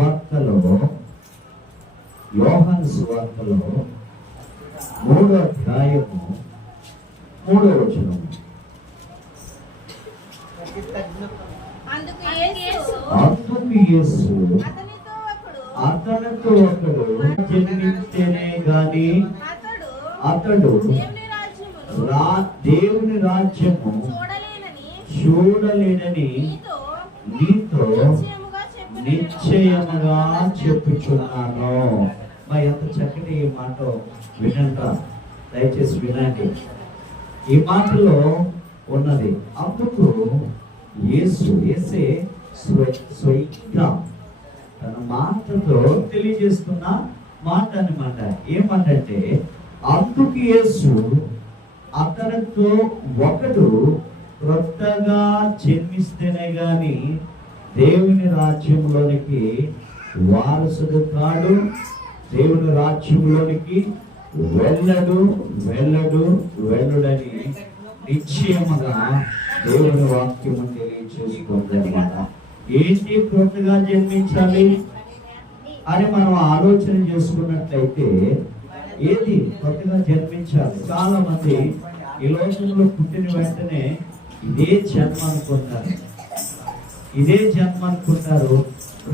సువార్తలో, యోహాను సువార్తలో 3వ అధ్యాయము 3వ వచనం. అందుకు యేసు అతనితో ఒకడు జన్మిస్తేనే గాని అతడు దేవుని రాజ్యము చూడలేనని నీతో నిశ్చయముగా చెప్పుచున్నాను. ఎంత చక్కటి ఈ మాట వినండి, దయచేసి వినండి. ఈ మాటలో ఉన్నది. అందుకు యేసే స్వయంగా తన మాటతో తెలియజేస్తున్న మాట అన్నమాట. ఏమంటే, అందుకు యేసు అతనితో ఒకడు క్రొత్తగా జన్మిస్తేనే గాని దేవుని రాజ్యంలోనికి వారసుడు కాడు, దేవుని రాజ్యంలోనికి వెళ్ళడని నిశ్చయముగా దేవుని వాక్యము తెలియజేస్తుంది అన్నమాట. ఏంటి క్రొత్తగా జన్మించాలి అని మనం ఆలోచన చేసుకున్నట్లయితే, ఏది కొత్తగా జన్మించాలి? చాలా మంది ఈ లోకంలో పుట్టిన వెంటనే ఇదే జన్మ అనుకుంటారు.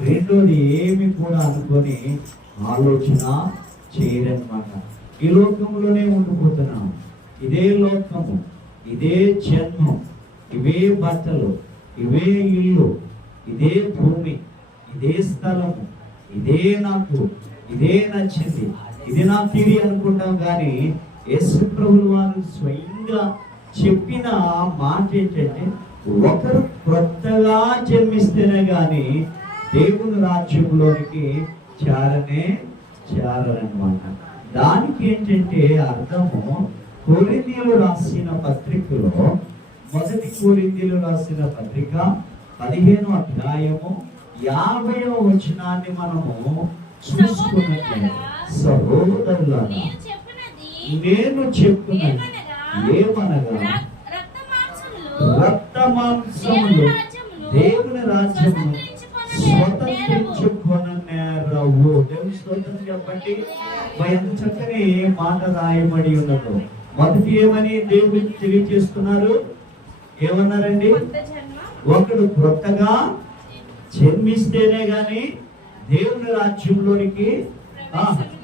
రెండోది ఏమి కూడా అనుకొని ఆలోచన చేయరన్నమాట. ఈ లోకంలోనే ఉండిపోతున్నాం. ఇదే లోకము, ఇదే జన్మం, ఇవే బట్టలు, ఇవే ఇల్లు, ఇదే భూమి, ఇదే స్థలము, ఇదే నచ్చింది, ఇది నా తీరి అనుకుంటాం. కానీ యేసు ప్రభువు వారు స్వయంగా చెప్పిన మాట ఏంటంటే, ఒకరు క్రొత్తగా జన్మిస్తేనే గాని దేవుని రాజ్యంలోనికి చేరనమాట. దానికి ఏంటంటే అర్థము, కొరింథీయులు రాసిన పత్రికలో, 1 కొరింథీయులు రాసిన పత్రిక 15వ అధ్యాయము 50వ వచనాన్ని మనము చూసుకున్నట్లయితే, సహోదరులారా నేను చెప్పున్నది ఏమనగా, రక్త మాంసములు దేవుని రాజ్యమును స్వతంత్రించుకొననేరవు. దేవుని స్తోత్రం చెప్పండి. ఎంత చక్కని మాట రాయబడి ఉన్నదో. మొదటి ఏమని దేవుడు తెలియజేస్తున్నారు? ఏమన్నారండి? ఒకడు క్రొత్తగా జన్మిస్తేనే గాని దేవుని రాజ్యంలోనికి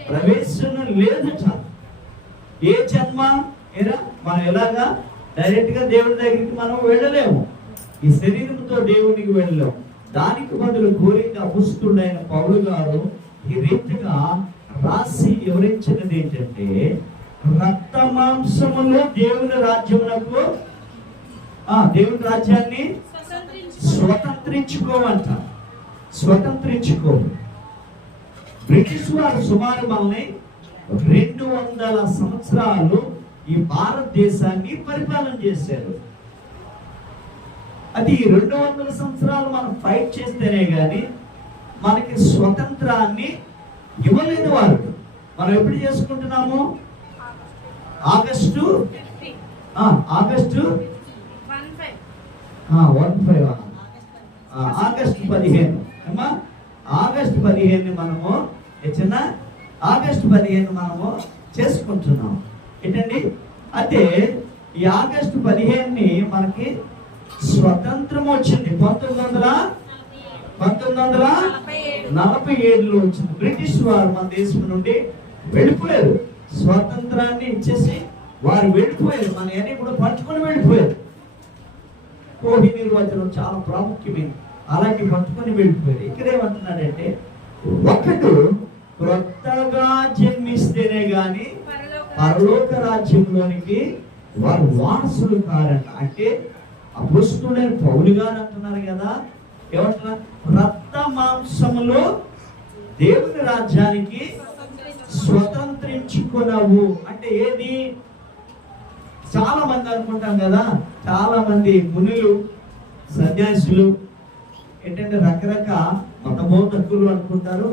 ప్రవేశం లేదట. ఏ జన్మ మనం ఎలాగా డైరెక్ట్ గా దేవుని దగ్గరికి మనం వెళ్ళలేము. ఈ శరీరంతో దేవునికి వెళ్ళలేము. దానికి బదులు కోరిక అపుస్తుడైన పౌలు గారు ఈ రీతిగా రాసి వివరించినది ఏంటంటే, రక్త మాంసములు దేవుని రాజ్యమునకు దేవుని రాజ్యాన్ని స్వతంత్రించుకో. బ్రిటిష్ వారు సుమారు మనల్ని 200 సంవత్సరాలు ఈ భారతదేశాన్ని పరిపాలన చేశారు. అది 200 సంవత్సరాలు మనం ఫైట్ చేస్తేనే గాని మనకి స్వతంత్రాన్ని ఇవ్వలేదు వారు. మనం ఎప్పుడు చేసుకుంటున్నాము? ఆగస్టు 15 ఆగస్టు 15 అమ్మా, ఆగస్టు 15 మనము ఆగస్టు 15 మనము చేసుకుంటున్నాం. ఏంటండి? అయితే ఈ ఆగస్టు 15ని మనకి స్వతంత్రం వచ్చింది 1947లో వచ్చింది. బ్రిటిష్ వారు మన దేశం నుండి వెళ్ళిపోయారు. స్వాతంత్రాన్ని ఇచ్చేసి వారు వెళ్ళిపోయారు. మన అన్ని కూడా పట్టుకొని వెళ్ళిపోయారు. కోహి నిర్వచనం చాలా ప్రాముఖ్యమైనది. అలాంటి పట్టుకొని వెళ్ళిపోయారు. ఇక్కడ ఏమంటున్నాడంటే, ఒకడు క్రొత్తగా జన్మిస్తేనే గాని పరలోక రాజ్యంలోనికి వారు వారసులు కారంట. అంటే అపోస్తలుడైన పౌలు గారు అంటున్నారు కదా, ఏమంటున్నారు? రక్త మాంసములో దేవుని రాజ్యానికి స్వతంత్రించుకున్నావు అంటే ఏది? చాలా మంది అనుకుంటాం కదా, చాలా మంది మునులు, సన్యాసులు ఏంటంటే రకరకాల మతబోధకులు అనుకుంటారు,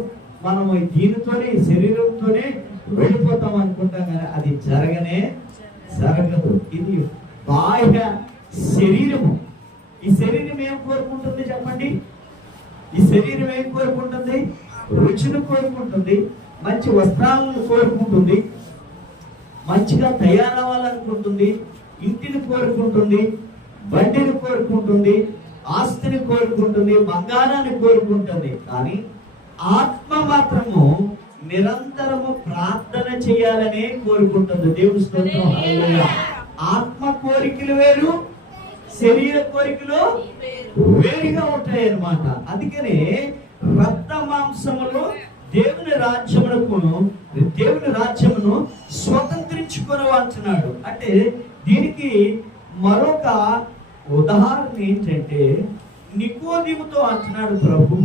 మనము దీనితోనే శరీరంతోనే వెళ్ళిపోతాం అనుకుంటాం. కానీ అది జరగదు. ఇది బాహ్య శరీరము. ఈ శరీరం ఏం కోరుకుంటుంది చెప్పండి? ఈ శరీరం ఏం కోరుకుంటుంది? రుచిని కోరుకుంటుంది, మంచి వస్త్రాలను కోరుకుంటుంది, మంచిగా తయారవ్వాలనుకుంటుంది, ఇంటిని కోరుకుంటుంది, బండిని కోరుకుంటుంది, ఆస్తిని కోరుకుంటుంది, బంగారాన్ని కోరుకుంటుంది. కానీ ఆత్మ మాత్రము నిరంతరము ప్రార్థన చేయాలనే కోరుకుంటుంది. దేవుని స్తోత్రం, హల్లెలూయా. ఆత్మ కోరికలు వేరు, శరీర కోరికలు వేరుగా ఉంటాయి అన్నమాట. అందుకనే రక్త మాంసములు దేవుని రాజ్యమును స్వతంత్రించుకొని అంటున్నాడు. అంటే దీనికి మరొక ఉదాహరణ ఏంటంటే నికోదేముతో అంటున్నాడు ప్రభు,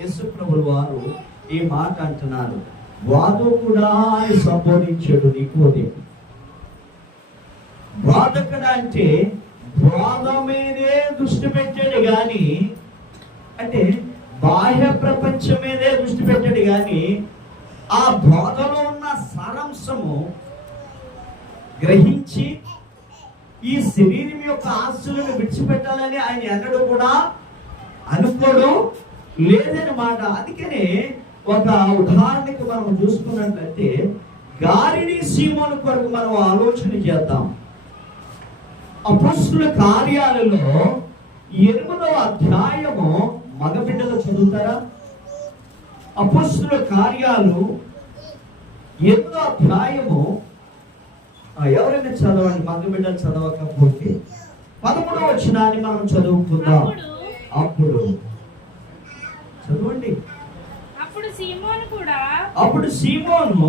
యేసు ప్రభువు వారు ఈ మాట అంటున్నారు. వాదకుడా అని సంబోధించాడు నికోదేము. వాదకుడు అంటే బోధ మీదే దృష్టి పెట్టాడు గాని, అంటే బాహ్య ప్రపంచం మీదే దృష్టి పెట్టాడు గాని ఆ బోధలో ఉన్న సారాంశము గ్రహించి ఈ శరీరం యొక్క ఆస్తులను విడిచిపెట్టాలని ఆయన ఎన్నడూ కూడా అనుకోవడం లేదన్నమాట. అందుకనే ఒక ఉదాహరణకి మనం చూసుకున్నట్లయితే గారిడి సీమోను కొరకు మనం ఆలోచన చేద్దాం. అపొస్తలుల కార్యాలలో 8వ అధ్యాయము మగబిడ్డలు చదువుతారా? అపొస్తలుల కార్యాలు 8వ అధ్యాయము ఎవరైనా చదవండి, మగబిడ్డలు చదవకపోతే 13వ వచనాన్ని మనం చదువుకుందాం. అప్పుడు చదవండి. అప్పుడు సీమోను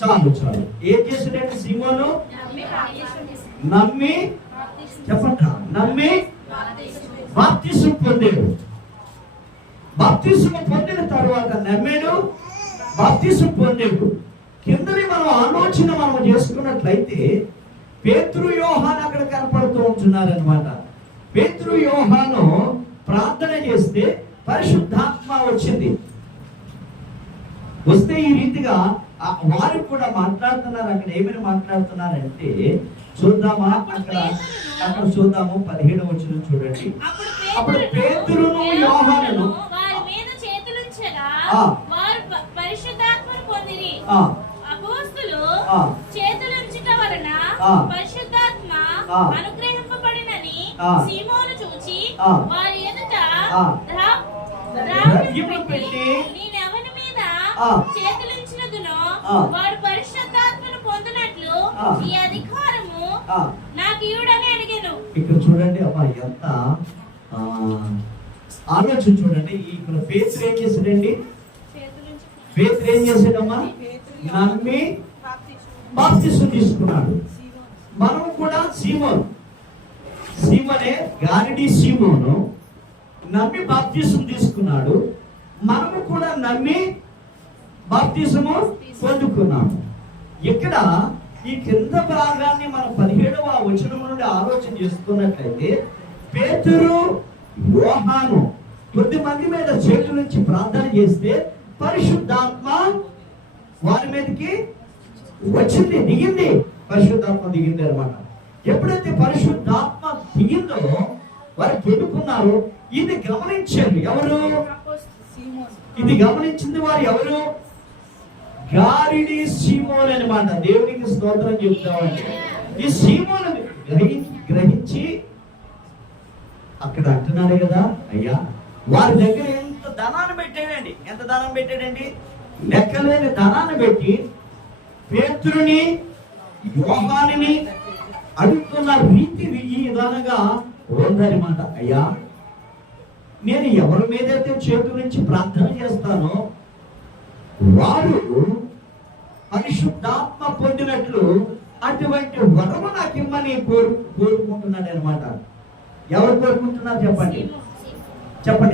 చాలు ఏం చేశాడంటే సీమోను నమ్మి బాప్తిస్మం పొందాడు. బాప్తిస్మం పొందిన తర్వాత నమ్మాడు, బాప్తిస్మం పొందాడు. కిందని మనం ఆలోచన మనం చేసుకున్నట్లయితే పేతురు యోహాను అక్కడ కనపడుతూ ఉంటున్నారనమాట. పేతురు యోహాను ప్రార్థన చేస్తే పరిశుద్ధాత్మ వచ్చింది. వస్తే ఈ రీతిగా వారు కూడా మాట్లాడుతున్నారు. అక్కడ ఏమైనా మాట్లాడుతున్నారంటే చూద్దామా, అక్కడ చూద్దాము 17వ వచనం చూడండి. అప్పుడు పేతురును యోహానును చేతులుంచుట వలన పరిశుద్ధాత్మ అనుగ్రహింపబడినని సీమోను చూచి వారి ఎదుట పెట్టి నేనెవరి మీద చేతులుంచినదునో వారు పరిశుద్ధాత్మను పొందినట్లు ఈ అధికారము నాకు ఇవ్వడని అడిగాను. ఇక్కడ చూడండి అమ్మా, ఎంత ఆలోచన చూడండి. ఇక్కడ పేతురు ఏం చేశాడండి? పేతురు ఏం చేశాడమ్మా? నమ్మి బాప్తిస్మం తీసుకున్నాడు. మనం కూడా సీమోనే గారిడి సీమోను నమ్మి బాప్తిస్మం తీసుకున్నాడు. మనము కూడా నమ్మి బాప్తిస్మము పొందుకున్నాము. ఇక్కడ ఈ కింద భాగాన్ని మనం 17వ వచనం నుండి ఆలోచన చేసుకున్నట్లయితే పేతురు యోహాను కొద్దిమంది మీద చేతుల నుంచి ప్రార్థన చేస్తే పరిశుద్ధాత్మ వారి మీదకి వచ్చింది, దిగింది. పరిశుద్ధాత్మ దిగింది అన్నమాట. ఎప్పుడైతే పరిశుద్ధాత్మ దిగిందో వారు పెట్టుకున్నారు. ఇది గమనించారు ఎవరు? ఇది గమనించింది వారు ఎవరు? గారిడి సీమోను అన్నమాట. దేవునికి స్తోత్రం చెప్తామండి. ఈ సీమోను గ్రహించి అక్కడ అంటున్నాడు కదా, అయ్యా వారి దగ్గర ఎంత ధనాన్ని పెట్టాడండి, ఎంత ధనం పెట్టాడండి, లెక్కలేని ధనాన్ని పెట్టి పేతురుని యోహానుని అడుగుతున్న రీతి ఈ విధానంగా ఉందన్నమాట. అయ్యా నేను ఎవరి మీదైతే చేతుల నుంచి ప్రార్థన చేస్తానో వారు పరిశుద్ధాత్మ పొందినట్లు అటువంటి వరము నాకు ఇమ్మని కోరుకుంటున్నాడు అనమాట. ఎవరు కోరుకుంటున్నారు చెప్పండి,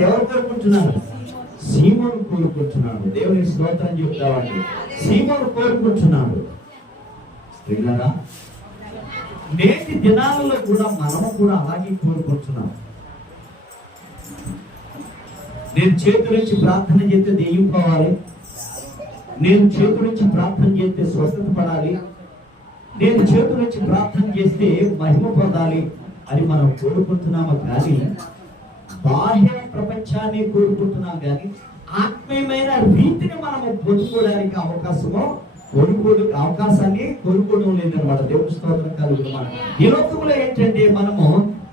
ఎవరు కోరుకుంటున్నారు? సీమోను కోరుకుంటున్నాడు. దేవుని స్తోత్రం చెప్తామండి. సీమోను కోరుకుంటున్నాడు. స్త్రీలారా, నేటి దినాలలో కూడా మనము కూడా అలాగే కోరుకుంటున్నాం. నేను చేతుల నుంచి ప్రార్థన చేస్తే దెయ్యం పోవాలి, నేను చేతుల నుంచి ప్రార్థన చేస్తే స్వస్థత పడాలి, నేను చేతుల నుంచి ప్రార్థన చేస్తే మహిమ పొందాలి అని మనం కోరుకుంటున్నాము. కానీ బాహ్య ప్రపంచాన్ని కోరుకుంటున్నాం కానీ ఆత్మీయమైన రీతిని మనము పొందుకోవడానికి అవకాశాన్ని కోరుకోవడం లేదనమాట. దేవుని స్తోత్రం కలుగుతున్నాం. ఈ లోకంలో ఏంటంటే మనము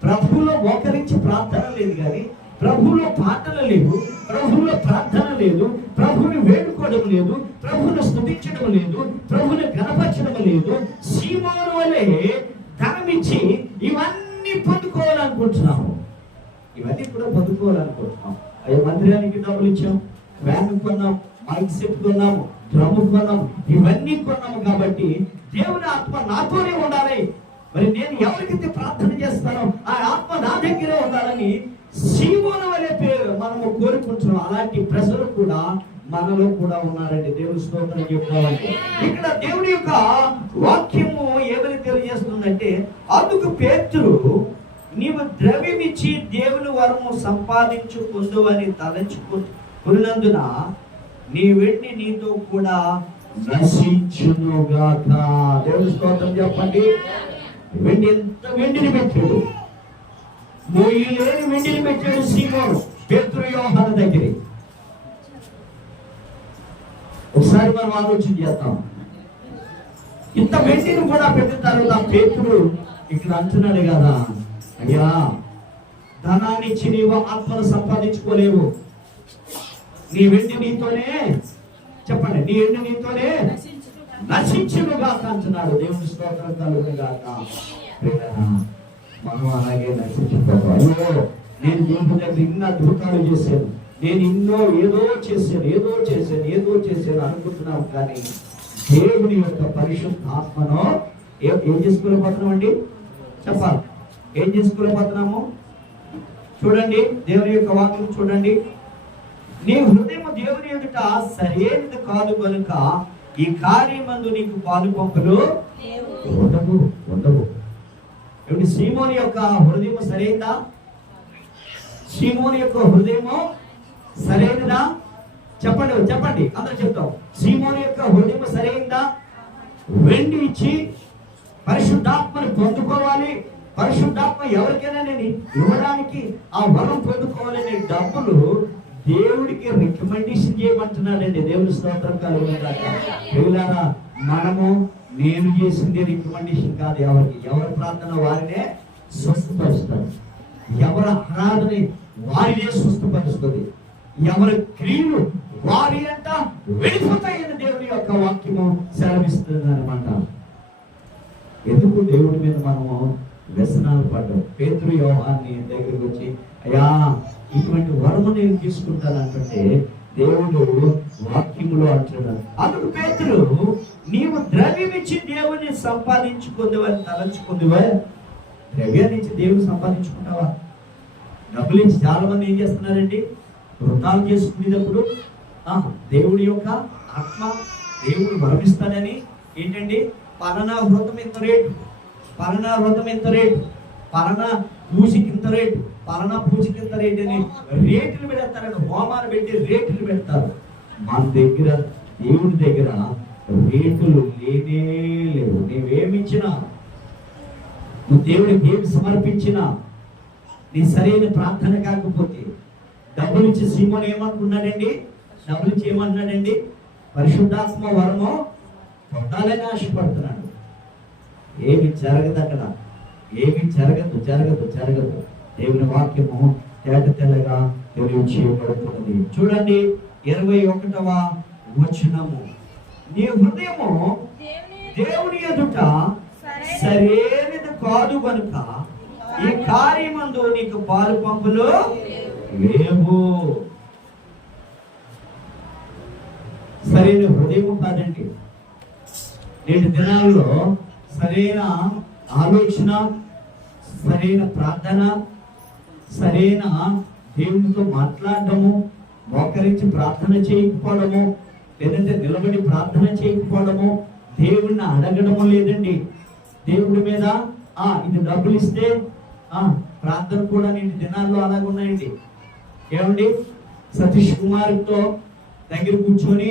ప్రభువులో మోకరించి ప్రార్థన లేదు కానీ ప్రభువులో పాటలు లేవు, ప్రభువులో ప్రార్థన లేదు, ప్రభువుని వేడుకోవడం లేదు, ప్రభువుని స్తుతించడం లేదు, ప్రభువుని గణపరచడం లేదు. సీమోను వలె ధనమిచ్చి ఇవన్నీ పొందుకోవాలనుకుంటున్నాము. ఇవన్నీ కూడా పొందుకోవాలనుకుంటున్నాం. అయ్యో మందిరానికి డబ్బులు ఇచ్చాం, వ్యాన్ కొన్నాం, మైక్ సెట్ కొన్నాము, డ్రమ్ కొన్నాం, ఇవన్నీ కొన్నాము. కాబట్టి దేవుని ఆత్మ నాతోనే ఉండాలి, మరి నేను ఎవరికైతే ప్రార్థన చేస్తానో ఆ ఆత్మ నా దగ్గరే ఉండాలని సీమోను వలె మనము కోరుకుంటున్నాం. అలాంటి ప్రజలు కూడా మనలో కూడా ఉన్నారండి. దేవుని స్తోత్రం చెప్పుకోవాలి. ఇక్కడ దేవుని యొక్క వాక్యము ఏమని తెలియజేస్తుందంటే, అందుకు పేతురు నీవు ద్రవ్యమిచ్చి దేవుని వరము సంపాదించుకుందు అని తలంచుకున్నందున నీ వెండి నీతో కూడా నశించునుగాక. దేవుని స్తోత్రం చెప్పండి. వెండి ఎంత వెండిని పెట్టాడు, మోయలేని వెండిని పెట్టాడు సీమోను పేతురు యోహాను దగ్గర. ఒకసారి మనం ఆలోచన చేద్దాం. ఇంత వెండిని కూడా పెట్టిన తర్వాత పేతురు ఇక్కడ అంటున్నాడు కదా, అయ్యా ధనాన్ని ఇచ్చి నీవు ఆత్మను సంపాదించుకోలేవు, నీ వెండి నీతోనే, చెప్పండి, నీ వెండి నీతోనే నశించునుగాక అంటున్నాడు. దేవుని స్తోత్రం కలుగునుగాక. మనం అలాగే నశించిపోతాం. అయ్యో నేను దేవుని దగ్గర ఇన్ని అద్భుతాలు చేశాను, నేను ఏదో చేశాను అనుకుంటున్నాం కానీ దేవుని యొక్క పరిశుద్ధ ఆత్మను ఏం చేసుకోలేకపోతున్నాం అండి? చెప్పాలి, ఏం చేసుకోలేకపోతున్నాము? చూడండి దేవుని యొక్క వాక్యం చూడండి. నీ హృదయం దేవుని ఎదుట సరైనది కాదు కనుక ఈ కార్యమందు నీకు పాలు పంపులు ఉండవు. ఏమిటి? సీమోని యొక్క హృదయం సరైనదా? సీమోని యొక్క హృదయము సరైనదా? చెప్పండి అందరూ చెప్తాం. సీమోని యొక్క హృదయం సరైనదా? వెండి ఇచ్చి పరిశుద్ధాత్మని పొందుకోవాలి, పరిశుద్ధాత్మ ఎవరికైనా నేను ఇవ్వడానికి ఆ వరం పొందుకోవాలనే డబ్బులు దేవుడికి రికమెండేషన్ చేయమంటున్నాడండి. దేవుని స్తోత్రం కలుగునుగాక. నేను చేసింది రికమెండేషన్ కాదు. ఎవరి ప్రార్థన వారినే స్వస్థపరుస్తారు, ఎవరి ఆరాధన వారినే స్వస్థపరుస్తుంది, ఎవరి క్రియలు వారి అంట వెళ్ళిపోతాయని దేవుని యొక్క వాక్యము సెలవిస్తుంది అనమాట. ఎందుకు దేవుడి మీద మనము వ్యసనాలు పడ్డాం. పేతురు యోహాన్ని దగ్గరికి వచ్చి, అయ్యా ఇటువంటి వరము నేను తీసుకుంటానంటే దేవుడు వాక్యములో అంటున్నాడు. అందుకు పేతురు నీవు ద్రవ్యమిచ్చి దేవుని సంపాదించుకుందివని తలంచుకుందివా? ద్రవ్యాన్ని ఇచ్చి దేవుని సంపాదించుకుంటావా? డబ్బులు ఇచ్చి చాలా మంది ఏం చేస్తున్నారండి, వృతాలు చేసుకునేటప్పుడు దేవుడి యొక్క ఆత్మ దేవుడు వరమిస్తానని ఏంటండి, పలానా వ్రతం ఎంత రేటు, పలానా వ్రతం ఎంత రేటు, పలానా పూజకి ఇంత రేటు, పలానా పూజకి ఇంత రేటు అని రేట్లు పెడతారని హోమాలు పెట్టి రేట్లు పెడతారు. మన దగ్గర దేవుడి దగ్గర రేట్లు లేనే లేవు. నీవేమిచ్చినా, నువ్వు దేవుడికి ఏమి సమర్పించినా, నీ సరైన ప్రార్థన కాకపోతే డబ్బులు ఇచ్చి సీమోను ఏమనుకున్నాడండి, డబ్బులు ఇచ్చి ఏమన్నాడండి, పరిశుద్ధాత్మ వరము పొందాలని ఆశపడుతున్నాడు. ఏమి జరగదు అక్కడ, ఏమి జరగదు. దేవుని వాక్యము తేట తెల్లగా తెలియచేయబడుతున్నది. చూడండి 21వ వచనము, నీ హృదయము దేవుని ఎదుట సరైనది కాదు కనుక ఈ కార్యమందు నీకు పాలు పంపులు లేవు. సరైన హృదయము కాదండి. నేటి దినాల్లో సరైన ఆలోచన, సరైన ప్రార్థన, సరైన దేవునితో మాట్లాడటము, మోకరించి ప్రార్థన చేయకపోవడము, లేదంటే నిలబడి ప్రార్థన చేయకపోవడము, దేవుణ్ణి అడగడము లేదండి. దేవుడి మీద ఇది డబ్బులు ఇస్తే ప్రార్థన కూడా నేటి దినాల్లో అలాగే ఉన్నాయండి. ఏమండి, సతీష్ కుమార్తో దగ్గర కూర్చొని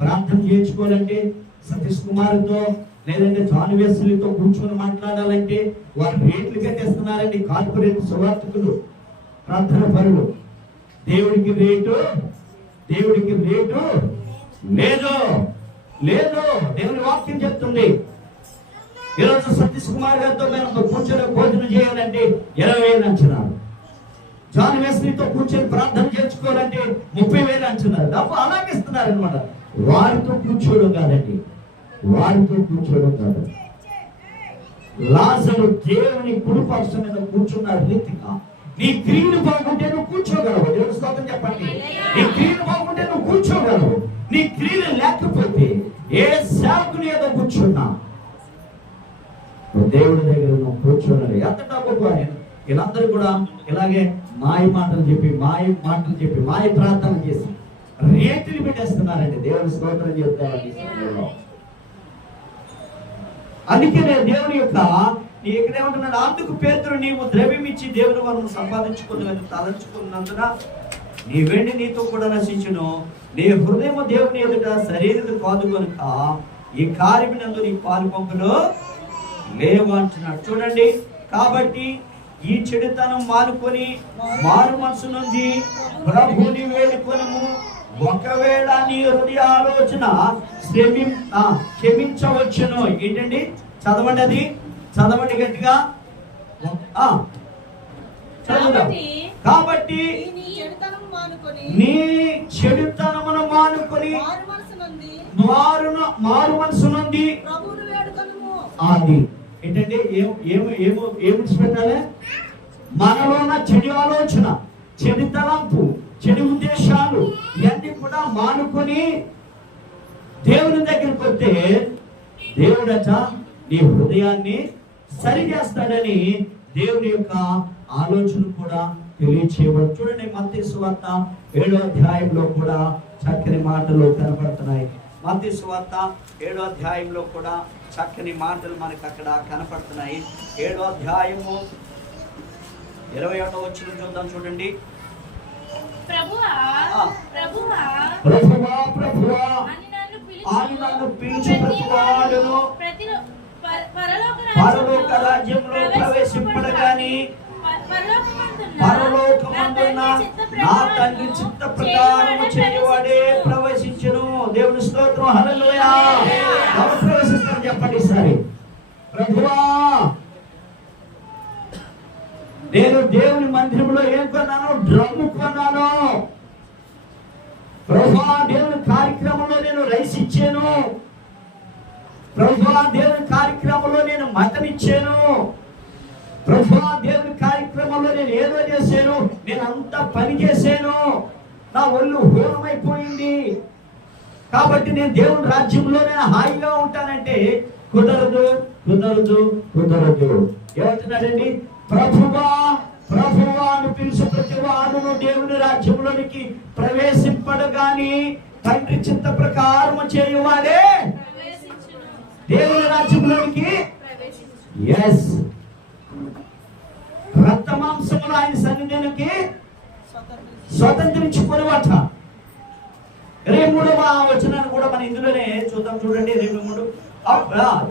ప్రార్థన చేయించుకోవాలంటే, సతీష్ కుమార్తో లేదంటే జాన్ వెస్లీతో కూర్చొని మాట్లాడాలంటే వారు రేట్లు కట్టేస్తున్నారండి. కార్పొరేట్ సువార్థకులు ప్రార్థన పరులు. దేవుడికి రేటు లేదు లేదు. దేవుని వాక్యం చెప్తుంది. ఈరోజు సతీష్ కుమార్ గారితో మేము కూర్చొని భోజనం చేయాలంటే 20,000 అంటున్నారు. జాన్ వెస్లీతో కూర్చొని ప్రార్థన చేసుకోవాలంటే 30,000 అంటున్నారు. డబ్బు అలాగిస్తున్నారు అనమాట. వారితో కూర్చోవడం కాదండి, లాజరు దేవుని కుడిపక్ష మీద కూర్చున్న రీతిగా నీ క్రియలు బాగుంటే నువ్వు కూర్చోగలవు. దేవుని స్తోత్రం చెప్పండి. నీ క్రియలు బాగుంటే నువ్వు కూర్చోగలవు. నీ క్రియలు లేకపోతే ఏ సేవకుని ఏదో కూర్చున్నా దేవుడి దగ్గర నువ్వు కూర్చోలేదు. ఎంత డబ్బు వీళ్ళందరూ కూడా ఇలాగే మాయ మాటలు చెప్పి మాయ ప్రార్థన చేసి రేట్లు పెట్టేస్తున్నారండి. దేవుని స్తోత్రం చెప్తామండి. అందుకే నేను దేవుని యొక్క ఇక్కడేమంటున్నాడు, అందుకు పేతురు నీవు ద్రవ్యం ఇచ్చి దేవుని వరం సంపాదించుకుని తలంచుకున్నందున నీ వెండి నీతో కూడా నశించును, నీ హృదయము దేవుని ఎదుట సరైనది కాదు కనుక ఈ కార్యమునందు నీ పాలు పంపులు లేవు అంటున్నాడు. చూడండి, కాబట్టి ఈ చెడుతనం మానుకొని మారు మనసు నుండి ప్రభుని వేడుకొనము. ఒకవేళ నీ హృదయ ఆలోచన క్షమించవచ్చును. ఏంటండి? చదవండి, అది చదవండి గట్టిగా. కాబట్టి నీ చెడుతనమును మానుకొని మారు మనసు నుండి అది ఏంటంటే ఏమి పెట్టాలి? మనలో ఉన్న చెడు ఆలోచన, చెడు తలంపు, చెడు ఉద్దేశాలు ఇవన్నీ కూడా మానుకొని దేవుని దగ్గరికి వస్తే దేవుడట నీ హృదయాన్ని సరి చేస్తాడని దేవుని యొక్క ఆలోచన కూడా తెలియచేయబడు. చూడండి, మత్తయి సువార్త 7వ అధ్యాయంలో కూడా చక్కని మాటలు కనపడుతున్నాయి. మత్తయి సువార్త 7వ అధ్యాయంలో కూడా చక్కని మాటలు మనకు అక్కడ కనపడుతున్నాయి. 7వ అధ్యాయము 21వ వచనం చూద్దాం. చూడండి, ప్రభువా అని నన్ను పిలిచి ప్రతివాడును పరలోక రాజ్యంలో ప్రవేశింపడగాని పరలోకమందున్న నా తండ్రి చిత్త ప్రకారం చేయవాడే ప్రవేశించును. దేవుని స్తోత్రం, హల్లెలూయా. ఎవరు ప్రవేశిస్తారు చెప్పండి సరే. ప్రభువా, నేను దేవుని మందిరంలో ఏం కొన్నాను? డ్రమ్ము కొన్నాను. ప్రభువా, దేవుని కార్యక్రమంలో నేను రైస్ ఇచ్చాను. ప్రభువా, దేవుని కార్యక్రమంలో నేను మటన్ ఇచ్చాను. ప్రభువా, దేవుని కార్యక్రమంలో నేను ఏదో చేశాను. నేను అంతా పని చేశాను. నా ఒళ్ళు హోనమైపోయింది. కాబట్టి నేను దేవుని రాజ్యంలో నేను హాయిగా ఉంటానంటే కుదరదు. ఏమంటున్నాడండి? ప్రభువా అని పిలిచి ప్రతి వాడును దేవుని రాజ్యంలోనికి ప్రవేశింపడు గాని తండ్రి చిత్త ప్రకారం చేయువాడే దేవుని రాజ్యంలోనికి రక్త మాంసములు ఆయన సన్నిధికి స్వతంత్రించుకునేవాట. 23వ వచనాన్ని కూడా మన ఇందులోనే చూద్దాం. చూడండి, 23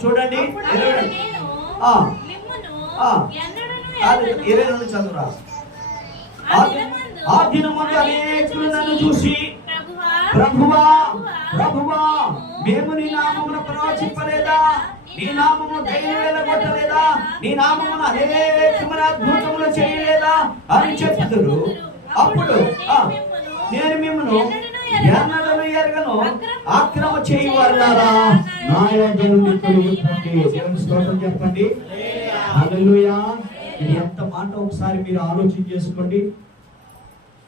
చూడండి. 22 చదువురా. ఆ దినమందు అనేకులు నన్ను చూసి ప్రభువా మేము నీ నామమును ప్రవచింపలేదా? నీ నామమును దయ్యం వెళ్ళగొట్టలేదా? నీ నామమును అనేకమైన అద్భుతములు చేయలేదా అని చెప్తున్నారు. అప్పుడు నేను మిమ్మల్ని ఎరగను, అక్రమ చేయవారులారా నా యొద్ద నుండి తొలగిపోండి. దేవుని స్తోత్రం చెప్పండి, హల్లెలూయా. ఇది ఎంత మాట ఒకసారి మీరు ఆలోచన చేసుకోండి.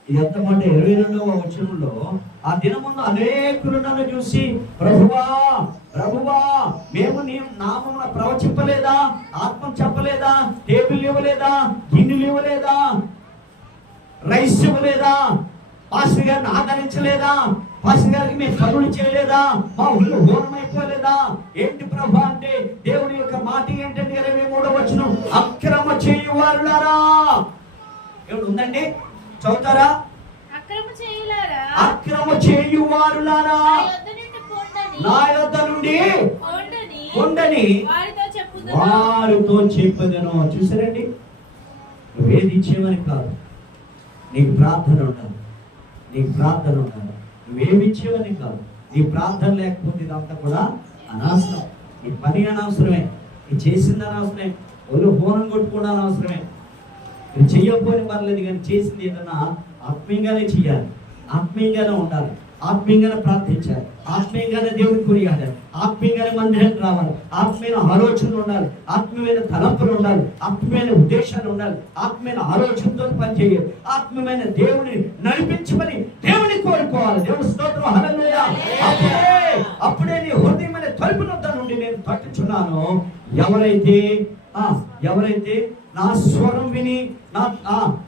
ఇది ఎంత మాట. 22వ వచనంలో ఆ దినమున అనేకులు నన్ను చూసి ప్రభువా మేము నీ నామమున ప్రవచింపలేదా? ఆత్మ చెప్పలేదా? టేబుల్ ఇవ్వలేదా? గిన్నెలు ఇవ్వలేదా? రైస్ ఇవ్వలేదా? పాస్టర్ గారిని ఆదరించలేదా? పాస్టర్ గారికి మేము కరుణ చేయలేదా? మా ఊళ్ళో హోనమైపోలేదా? ఏంటి ప్రభు అంటే దేవుని యొక్క మాట ఏంటంటే 23వ వచనం, అక్రమ చేయువారులారా. ఎవడు ఉందండి? చదువుతారా? అక్రమ చేయువారులారా నా యొద్ద నుండి కొండని వారితో చెప్పదను. చూసారండి, నువ్వేది ఇచ్చేవని కాదు, నీకు ప్రార్థన ఉండాలి, నీకు ప్రార్థన ఉండాలి. నువ్వేమిచ్చేవని కాదు, నీ ప్రార్థన లేకపోతే ఇదంతా కూడా అనవసరం. నీ పని అనవసరమే, నీ చేసింది అనవసరమే, ఒళ్ళు హోనం కొట్టుకోవడం అనవసరమే. నువ్వు చెయ్యకపోయిన పర్లేదు, కానీ చేసింది ఏదన్నా ఆత్మీయంగానే చెయ్యాలి, ఆత్మీయంగానే ఉండాలి, ఆత్మీయంగానే ప్రార్థించాలి, ఆత్మీయంగానే దేవుని కొనియాడాలి, ఆత్మీయంగానే మందిరానికి రావాలి, ఆత్మీయమైన ఆలోచనలు ఉండాలి, ఆత్మీయమైన తలంపులు ఉండాలి, ఆత్మీయమైన ఉద్దేశాలు ఉండాలి, ఆత్మీయమైన ఆలోచనతో పనిచేయాలి, ఆత్మీయమైన దేవుని నడిపించమని దేవుని కోరుకోవాలి. దేవుని స్తోత్రం, హల్లెలూయా. అప్పుడే నీ హృదయమైన తలుపు నొద్ద నుండి నేను తట్టుచున్నాను. ఎవరైతే నా స్వరం విని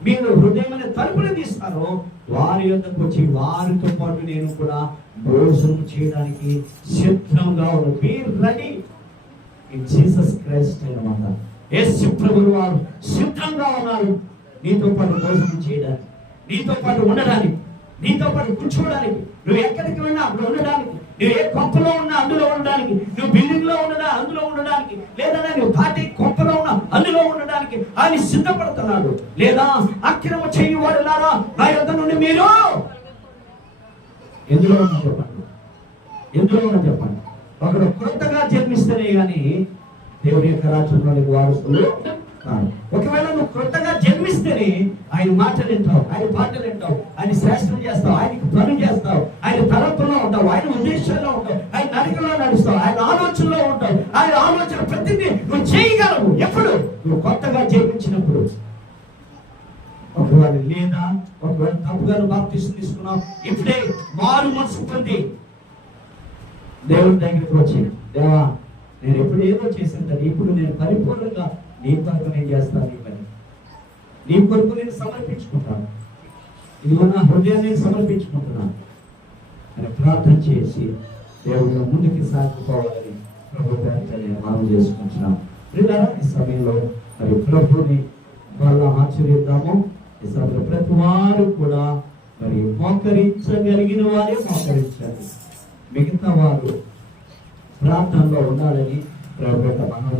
మీరు హృదయమైన తలుపులు తీస్తారో వారి యొద్దకు వచ్చి వారితో పాటు నేను కూడా భోజనం చేయడానికి సిద్ధంగా ఉన్నాను. Be ready in Jesus Christ అన్నమాట. యేసు ప్రభువు వారు సిద్ధంగా ఉన్నారు నీతో పాటు భోజనం చేయడానికి, నీతో పాటు ఉండడానికి, నీతో పాటు కూర్చోవడానికి. నువ్వు ఎక్కడికి వెళ్ళినా అక్కడ ఉండడానికి, నువ్వు ఏ కొంపలో ఉన్నా అందులో ఉండడానికి, నువ్వు బిల్డింగ్ లో ఉన్నదా అందులో ఉండడానికి, లేదా నువ్వు తాటి కొంపలో ఉన్నా అందులో ఉండడానికి ఆయన సిద్ధపడుతున్నాడు. లేదా అక్రమ చేయవాడులారా నా యొద్ద నుండి మీరు ఎందులో ఉన్నా చెప్పండి, ఎందులో ఉన్నా చెప్పండి. ఒకడు కొత్తగా జన్మిస్తేనే గాని దేవుడి యొక్క రాజ్యంలోనికి వారసులు కాదు. ఒకవేళ నువ్వు కొత్తగా జన్మిస్తేనే ఆయన మాటలు వింటావు, ఆయన పాటలు వింటావు, ఆయన శాస్త్రం చేస్తావు, ఆయనకి పని చేస్తావు, ఆయన తలంపులో ఉంటావు, ఆయన ఉద్దేశాల్లో ఉంటావు, ఆయన నడికలో నడుస్తావు, ఆయన ఆలోచనలో ఉంటావు. ఆయన ఆలోచన ప్రతిదీ నువ్వు చేయగలవు ఎప్పుడు? నువ్వు కొత్తగా జన్మించినప్పుడు. ఒకవేళ లేదా ఒకవేళ తప్పుగా బాప్తిసం తీసుకున్నావు, ఇప్పుడే మారు మనసు పొంది దేవుడి దగ్గరికి వచ్చి, దేవా నేను ఎప్పుడు ఏదో చేశాను, ఇప్పుడు నేను పరిపూర్ణంగా నీ కొరకు నేను చేస్తాను, ఈ పని నీ కొరకు నేను సమర్పించుకుంటాను, ఇది నా హృదయాన్ని సమర్పించుకుంటున్నాను అని ప్రార్థన చేసి దేవుడు ముందుకు సాగిపోవాలని ప్రభు పేరిట నేను మనం చేసుకుంటున్నాను. ఈ సమయంలో మరి ప్రభుని వాళ్ళ ఆచరిద్దాము. ఈ సమయంలో ప్రతి వారు కూడా మరి మోకరించగలిగిన వారే మోకరించాలి, మిగతా వారు ప్రార్థనలో ఉండాలని ప్రభు మనం